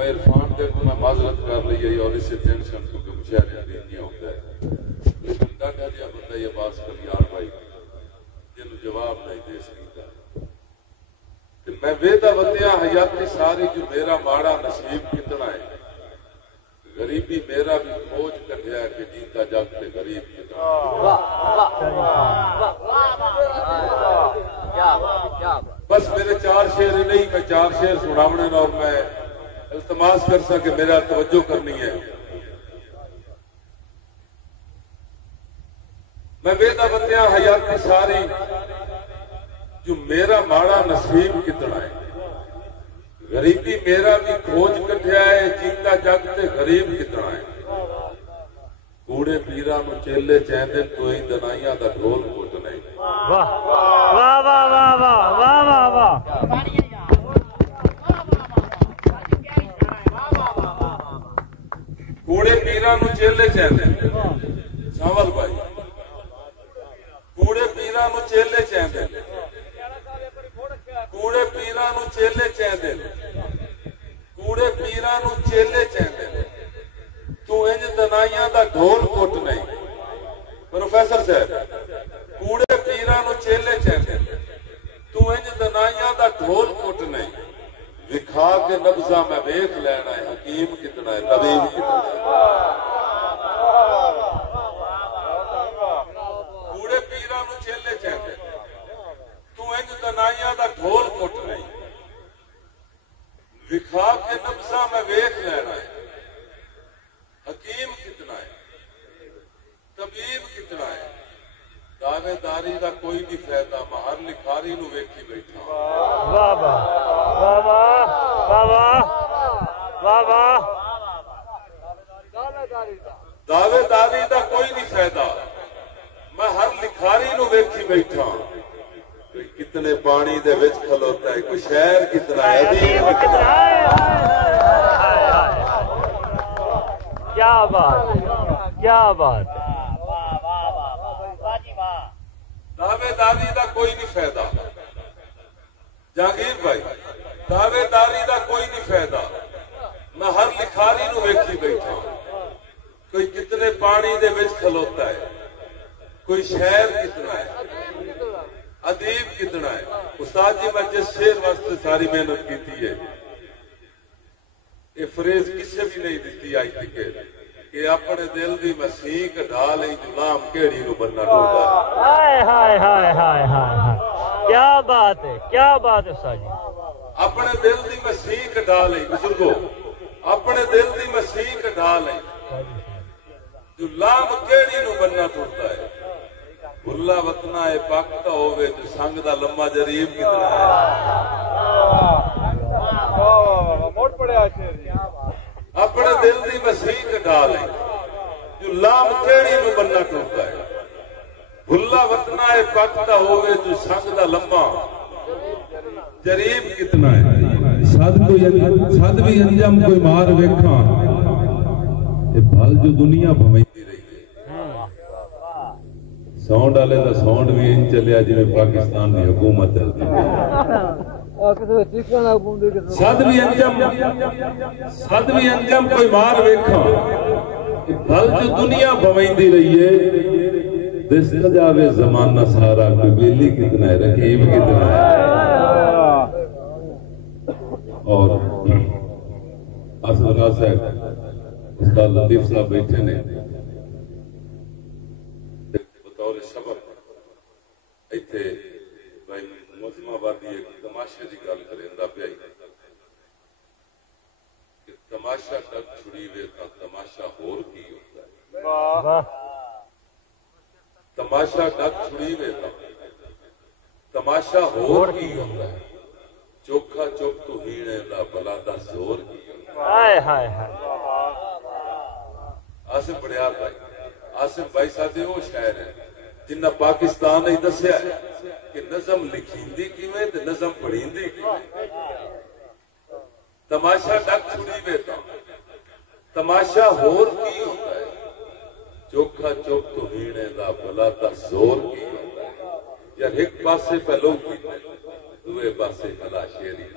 میں عرفان دے کو میں معذرت کر لی اور اسے ٹینشن کیونکہ مشاہدے نہیں ہوتا ہے لیکن ڈاٹا جہاں بندہ یہ بات کر یار بھائی جن جواب نہیں دے سکتا کہ میں ویدہ وطیاں حیاتی ساری جو میرا ماڑا نصیب کتنا ہے غریبی میرا بھی کھوج کٹیا ہے کہ جیتا جاگتے غریب کتنا بس میرے 4 شعر ہی نہیں میں 4 شعر سناونے اور میں التماس کر سکے میرا توجہ کرنی ہے میں ویدہ وطیاں حیاتی ساری جو میرا ماڑا نصیب کتنا ہے غریبی میرا بھی کھوج کٹیا ہے جیتا جاگتے غریب کتنا ہے کوڑے پیرا نو چیلے چیندے تو ہی دنائیاں دا ڈھول کوٹ نہیں واہ واہ واہ واہ واہ واہ واہ کوڑے پیرا نو چیلے چیندے ساول بھائی کوڑے پیرا نو چیلے چیندے کوڑے پیرا نو چیلے چیندے کوڑے پیرا نو چیلے چیندے تو انج دنائیاں دا ڈھول کوٹ نہیں پروفیسر صاحب کوڑے پیرا نو چیلے چیندے تو انج دنائیاں دا ڈھول کوٹ نہیں دکھا کے نبضہ میں ویکھ لینا ہے حکیم کتنا ہے طبیب کتنا ہے کوڑے پیرا نو چیلے چیندے تو انج دنائیاں دا ڈھول کوٹ نہیں دکھا کے نبضہ میں ویکھ لینا ہے حکیم کتنا ہے طبیب کتنا ہے دعوے داری دا کوئی نہیں فائدہ مہر لکھاری نو ویکھی بیٹھا واہ واہ واہ واہ واہ واہ دعوے داری دا کوئی نہیں فائدہ میں ہر لکھاری نو ویکھی بیٹھا کوئی کتنے پانی دے وچ کھلوتا ہے کوئی شہر کتنا ہے ادیب کتنا ہے کیا بات کیا بات دعوے داری دا کوئی نہیں فائدہ جہانگیر بھائی دعوے داری دا کوئی نہیں فائدہ میں ہر لکھاری نو ویکھی بیٹھا کوئی کتنے پانی دے وچ کھلوتا ہے کوئی شہر کتنا ہے ادیب کتنا ہے استاد جی میں جس شعر واسطے ساری محنت کیتی ہے یہ فریز کسے بھی نہیں دیتی آئی تھی کہ اپنے دل دی مسیح کٹھا لئی غلام کیڑی نو بننا ٹوٹا ہائے ہائے ہائے ہائے ہائے کیا بات ہے استاد جی اپنے دل دی مسیح کٹھا لئی بزرگو اپنے دل دی مسیح کٹھا لئی غلام کیڑی نو بننا ٹوٹا ہے بھلا وطنا ہے پاکتا ہوئے جو سنگ دا لمبا جریب کتنا ہے موڑ پڑے آشے اپنے دل دی مسیح کٹھا لیں جو لام کیڑی نو بننا ٹوٹا ہے بھلا وطنا ہے پاکتا ہوئے جو سنگ دا لمبا جریب کتنا ہے سد بھی انجم کوئی مار ویکھاں یہ بھل جو دنیا بھویندی رہی ہے ساؤنڈ والے دا ساؤنڈ بھی ان چلیا جی میں پاکستان دی حکومت چلتی ہے سد بھی انجم کوئی مار ویکھاں بھل جو دنیا بھویندی رہی ہے دست جاوے زمانہ سارا کوئی بیلی کتنا ہے رقیب کتنا ہے اور اصل صاحب استاد لطیف صاحب بیٹھے نے بطور سبب ایتھے بھائی موسم آبادی ایک تماشے کی گل کریں پیا کہ تماشا ڈگ چھڑی وے تا تماشا ہور کی ہوتا ہے تماشا ڈگ چھڑی وے تا تماشا ہور کی ہوتا ہے چوکھا چوک تو ہیڑے دا بلا دا زور کی ہوتا ہے آصف بڑیار بھائی آصف بھائی ساتھے وہ شاعر ہے جنہ پاکستان نے دسیا ہے کہ نظم لکھیندی کیویں تے نظم پڑھیندی کیویں تماشا ڈک چھڑی ویتا تماشا ہور کی ہوتا ہے چوکھا چوک تو ہیڑے دا بلا دا زور کی ہوتا ہے یار ایک پاسے پہلو کی دوئے پاسے ہلا شیری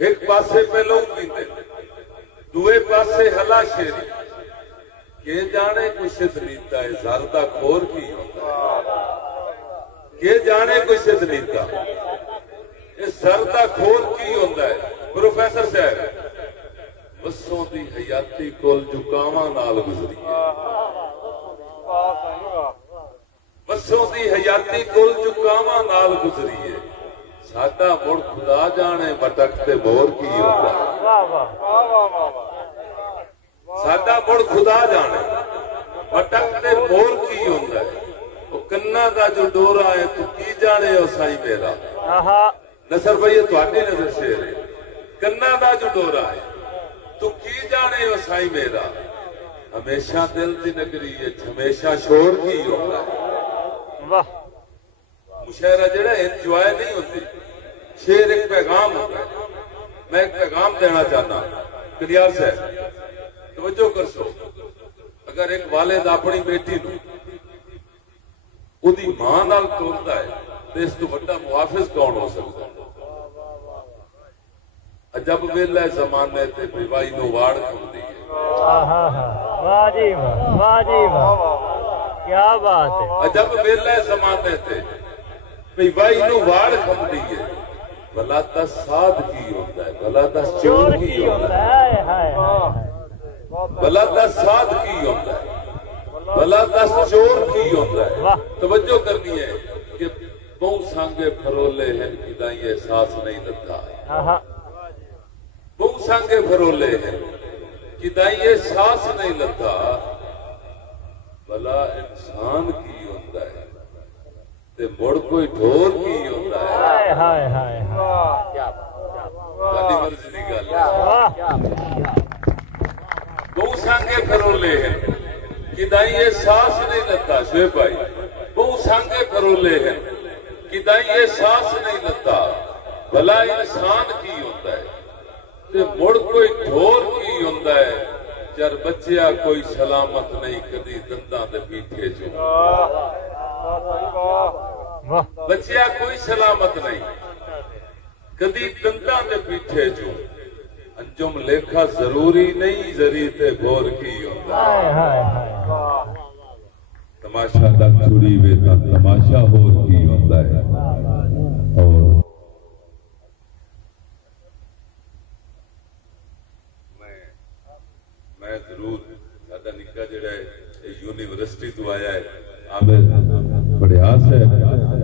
ایک پاسے پہ لوگ پیندے دوے پاسے ہلا شیری کہ جانے کوئی سدھ نیتا ہے زردہ کھور کی ہوتا ہے کہ جانے کوئی سدھ نیتا یہ زردہ کھور کی ہوتا ہے پروفیسر صاحب بسوں دی حیاتی کول جکاواں نال گزری ہے بسوں دی حیاتی کول جکاواں نال گزری ہے ساڈا مڑ خدا جانے بٹک تے مور کی ہوتا ہے ساڈا مڑ خدا جانے بٹک تے مور کی ہوتا ہے وہ کنا دا جو ڈورا ہے تو کی جانے ہو سائی میرا نصر بھائی تہاڈی نظر شیر ہے کنا دا جو ڈورا ہے تو کی جانے ہو سائی میرا ہمیشہ دل دی نگری ہے ہمیشہ شور کی ہوتا ہے مشاعرہ جڑا انجوائے نہیں ہوتی شیر ایک پیغام ہوتا ہے میں ایک پیغام دینا چاہتا ہوں کلیار صاحب توجہ کر سو اگر ایک والد اپنی بیٹی نو اودی ماں نال تولدا ہے تے اس تو بڑا محافظ کون ہو سکتا ہے عجب ویلا زمانے تے بیوائی نو واڑ کھندی ہے واہ جی واہ جی واہ کیا بات ہے عجب ویلا زمانے تے بیوائی نو واڑ کھندی ہے بھلا دس ساتھ کی ہوتا ہے بھلا دس چور کی ہوتا ہے بھلا دس ساتھ کی ہوتا ہے بھلا دس چور کی ہوتا ہے توجہ کرنی ہے کہ بہت سانگے پھرولے ہیں کدائی احساس نہیں لگتا بہت سانگے پھرولے ہیں کدائی احساس نہیں لگتا بھلا انسان کی ہوتا ہے تے مڑ کوئی ڈھور کی ہوتا ہے بڑی مرضی دی گل بہت سانگے پھرولے ہیں کدائی احساس نہیں لگتا شعیب بھائی بہت سانگے پھرولے ہیں کدائی احساس نہیں لگتا بھلا انسان کی ہوتا ہے تے مڑ کوئی ڈھور کی ہوتا ہے جر بچیا کوئی سلامت نہیں کدی دنداں دے پیٹھے جو بچیا کوئی سلامت نہیں کدی دنداں دے پیٹھے جو انجم لیکھا ضروری نہیں زری تے بور کی ہوتا تماشا دا چھڑی وے تا تماشا ہور کی ہوتا ہے اور میں ضرور ساڈا نکا جڑا ہے یونیورسٹی تو آیا ہے عامر بڑیاس ہے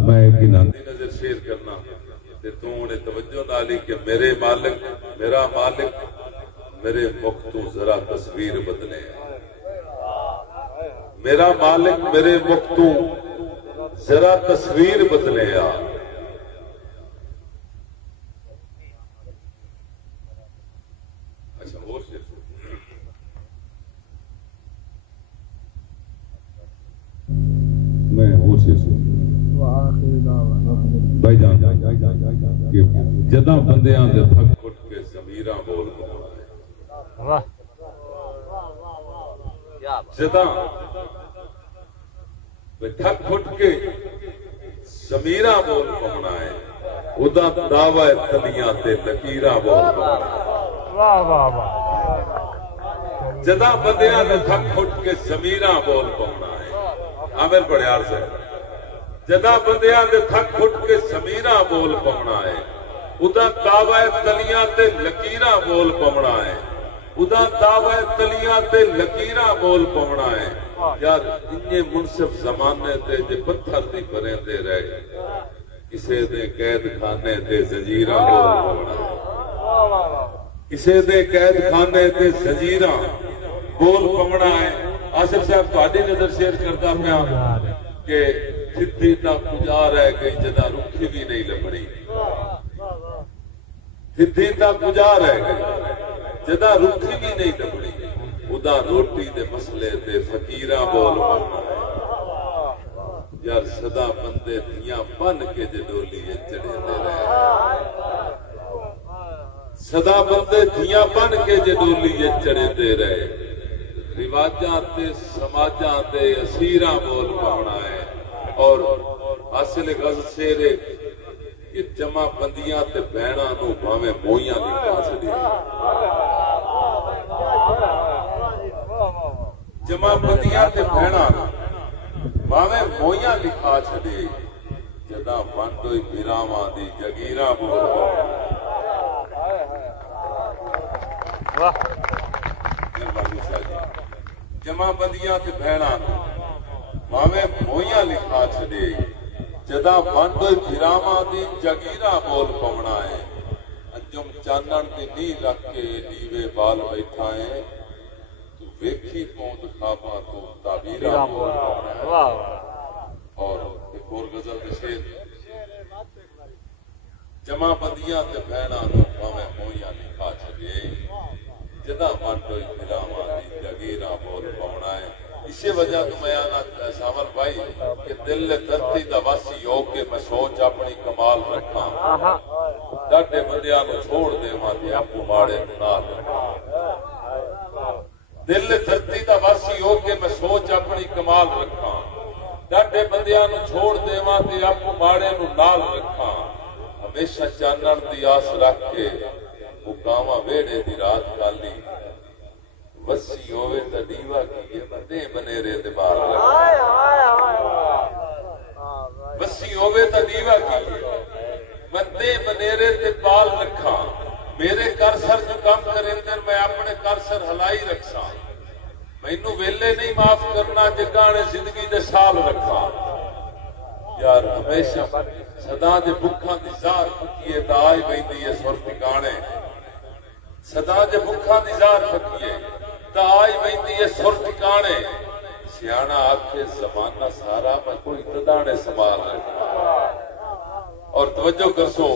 میں ایک ناندی نظر شیئر کرنا تے تو نے توجہ نالی کہ میرے مالک میرا مالک میرے مخ تو ذرا تصویر بدلے میرا مالک میرے مخ تو ذرا تصویر بدلے اچھا اور شیئر میں ہو سے بھائی جان کہ جداں بندیاں دے تھک اٹھ کے ضمیراں بول پاؤنا ہے جداں تھک اٹھ کے ضمیراں بول پاؤنا ہے ادا دعوی تلیاں تے لکیراں بول پاؤنا ہے واہ واہ واہ جداں بندیاں دے تھک اٹھ کے ضمیراں بول پاؤنا ہے عامر بڑیار سے جداں بندیاں دے تھک اٹھ کے ضمیراں بول پاؤنا ہے ادا دعوی تلیاں تے لکیراں بول پاؤنا ہے ادا دعوی تلیاں تے لکیراں بول پاؤنا ہے یار انہیں منصف زمانے تے جے پتھر دی پریندے رہ کسے دے قید خانے تے زنجیراں بول پاؤنا ہے کسے دے قید خانے تے زنجیراں بول پاؤنا ہے آصف صاحب تہاڈی نظر شیئر کردا پیا کہ سدھی تا پجا رہ گئی جدا رکھی بھی نہیں لبڑی سدھی تا پجا رہ گئی جدا رکھی بھی نہیں لبڑی ادا روٹی دے مسئلے تے فقیراں بول پاؤنا ہے یار صدا بندے دیاں بن کے جے ڈولی چڑھے دے رہے صدا بندے دیاں بن کے جے ڈولی چڑھے دے رہے رواجاں تے سماجاں تے اسیراں بول پاؤنا ہے اور حاصل غز شیر کہ جمع بندیاں تے بہناں نو بھاویں موئیاں لکھا چھڑے جمع بندیاں تے بہناں بھاویں موئیاں لکھا چھڑے جداں وانڈوئی بھراواں دی جگیراں بول واہ جمع بندیاں تے بہناں بھاویں موئیاں لکھا چھڑے جداں وانڈوئی بھراواں دی جگیراں بول پونا ہے انجم چانن تے نہیں رکھ کے دیوے بال بیٹھا ہے تو ویکھی پوند خواباں تو تعبیراں بول پونا ہے واہ اور ایک اور غزل دے شعر جمع بندیاں تے بہناں نو بھاویں موئیاں لکھا چھڑے جداں وانڈوئی بھراواں دی جگیراں بول پونا ہے اسی وجہ تو میں آنا شاور بھائی کہ دل دھرتی دا واسی ہو کے میں سوچ اپنی کمال رکھاں ڈاڈے بندیاں نو چھوڑ دے ماں تے اپو ماڑے نال دل دھرتی دا واسی ہو کے میں سوچ اپنی کمال رکھاں ڈاڈے بندیاں نو چھوڑ دے ماں تے اپو ماڑے نو نال رکھاں ہمیشہ چانن دی آس رکھ کے مقامہ ویڑے دی رات کالی وسی ہوئے تا دیوا کیے بندے بنیرے دے بار وسی ہوئے تا دیوا کیے بندے بنیرے تے بال رکھا میرے کرسر جو کام کریں در میں اپنے کرسر ہلائی رکھا مینوں ویلے نہیں معاف کرنا جگانے زندگی دے سال رکھا یار ہمیشہ صدا دے بکھاں دی زار پکیے تا آئی بیندی ہے سور ٹکانے صدا دے بکھاں دی زار پکیے تا آئی بیندی ہے سر ٹکانے سیانا آکھے زمانہ سارا میں کوئی تدانے سمال ہے اور توجہ کرسو